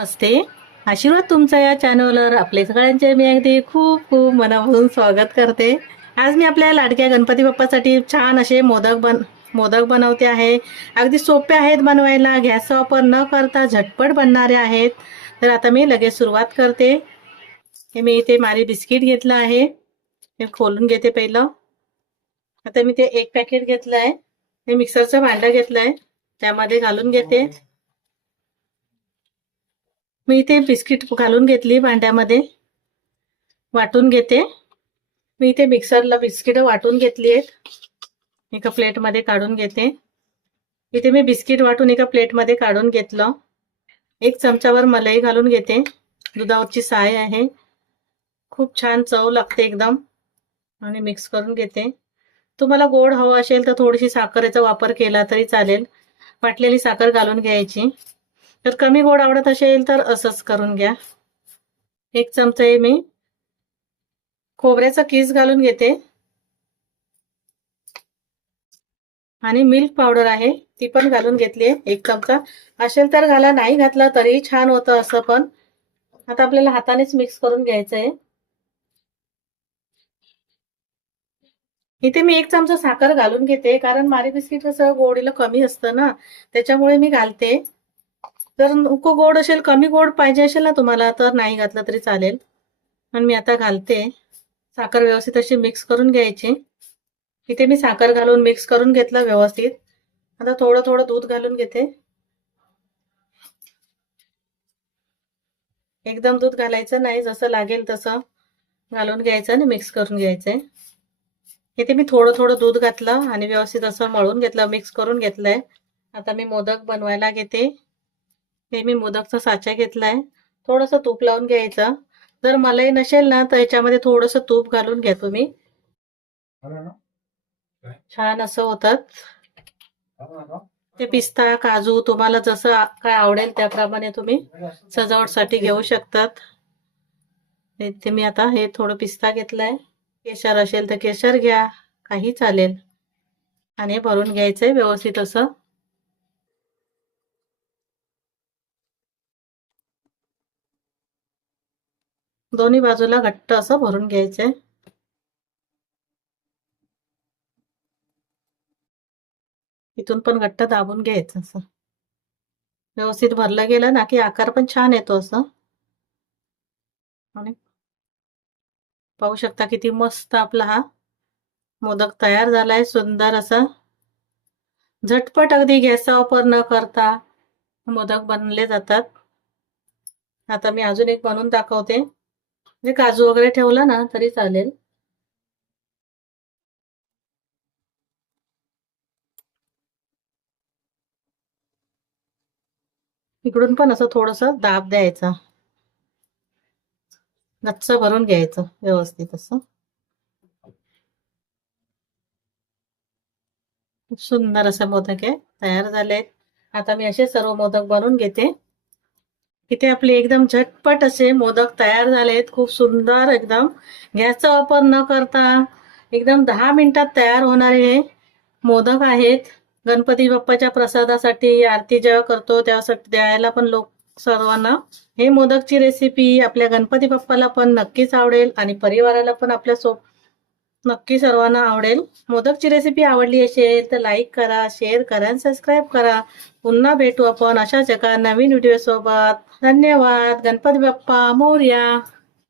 नमस्ते. आशीर्वाद तुमचा या चॅनलवर आपले सगळ्यांचे मी अगदी खूप खूप मनापासून स्वागत करते. आज मी आपल्या लाडक्या गणपती बाप्पासाठी छान असे मोदक बन मोदक बनवते आहे. अगदी सोपे आहेत बनवायला. गॅसचा वापर न करता झटपट बनणारे आहेत. तर आता मी लगेच सुरुवात करते. हे मी इथे मारी बिस्किट घेतलं आहे. हे खोलून घेते पहिलं. आता मी ते एक पॅकेट घेतलं आहे. हे मिक्सरचं भांडं घेतलं आहे. त्यामध्ये घालून घेते. मी इथे बिस्किट घालून घेतली भांड्यामध्ये. वाटून घेते. मी इथे मिक्सरला बिस्किटं वाटून घेतली आहेत. एका प्लेटमध्ये काढून घेते. इथे मी बिस्किट वाटून एका प्लेटमध्ये काढून घेतलं. एक चमचावर मलाई घालून घेते. दुधावरची साय आहे. खूप छान चव लागते एकदम. आणि मिक्स करून घेते. तुम्हाला गोड हवं असेल तर थोडीशी साखरेचा वापर केला तरी चालेल. वाटलेली साखर घालून घ्यायची. तर कमी गोड आवडत असेल तर असंच करून घ्या. एक चमचा हे मी खोबऱ्याचा किस घालून घेते. आणि मिल्क पावडर आहे ती पण घालून घेतली आहे एक चमचा. असेल तर घाला नाही घातला तरी छान होतं असं पण. आता आपल्याला हातानेच मिक्स करून घ्यायचं आहे इथे मी एक चमचा साखर घालून घेते कारण मारी बिस्किट कसं गोडीला कमी असतं ना त्याच्यामुळे मी घालते. जर नको गोड असेल कमी गोड पाहिजे असेल ना तुम्हाला तर नाही घातलं तरी चालेल. पण मी आता घालते. साखर व्यवस्थित अशी मिक्स करून घ्यायची. इथे मी साखर घालून मिक्स करून घेतलं व्यवस्थित. आता थोडं थोडं दूध घालून घेते. एकदम दूध घालायचं नाही जसं लागेल तसं घालून घ्यायचं आणि मिक्स करून घ्यायचंय इथे मी थोडं थोडं दूध घातलं आणि व्यवस्थित असं मळून घेतलं मिक्स करून घेतलंय. आता मी मोदक बनवायला घेते. हे मी मोदकचा साचा घेतलाय. थोडंसं तूप लावून घ्यायचं. जर मलाई नसेल ना तर याच्यामध्ये थोडंसं तूप घालून घ्या तुम्ही. छान असं होतात. ते पिस्ता काजू तुम्हाला जसं काय आवडेल त्याप्रमाणे तुम्ही सजावटसाठी घेऊ शकतात. इथे मी आता हे थोडं पिस्ता घेतलाय. केशर असेल तर केशर घ्या. काही चालेल. आणि भरून घ्यायचंय व्यवस्थित असं. दोन्ही बाजूला घट्ट असं भरून घ्यायचंय इथून पण घट्ट दाबून घ्यायचं असं. व्यवस्थित भरलं गेलं ना की आकार पण छान येतो असं. आणि पाहू शकता किती मस्त आपला हा मोदक तयार झालाय सुंदर असा. झटपट अगदी गॅसचा वापर न करता मोदक बनले जातात. आता मी अजून एक बनवून दाखवते. म्हणजे काजू वगैरे ठेवला ना तरी चालेल. इकडून पण असं थोडस दाब द्यायचा. गच्च भरून घ्यायचं व्यवस्थित असं. खूप सुंदर असं मोदक आहे तयार झाले आता मी असे सर्व मोदक बनवून घेते. इथे आपले एकदम झटपट असे मोदक तयार झालेत. खूप सुंदर एकदम. गॅसचा वापर न करता एकदम दहा मिनिटात तयार होणारे मोदक आहेत. गणपती बाप्पाच्या प्रसादासाठी आरती जेव्हा करतो त्यासाठी द्यायला पण लोक सर्वांना हे मोदकची रेसिपी आपल्या गणपती बाप्पाला पण नक्कीच आवडेल आणि परिवाराला पण आपल्यासोबत नक्की सर्वांना आवडेल. मोदकची रेसिपी आवडली असेल तर लाईक करा शेअर करा आणि सबस्क्राईब करा. पुन्हा भेटू आपण अशाच एका नवीन व्हिडिओ सोबत. धन्यवाद. गणपती बाप्पा मोर्या.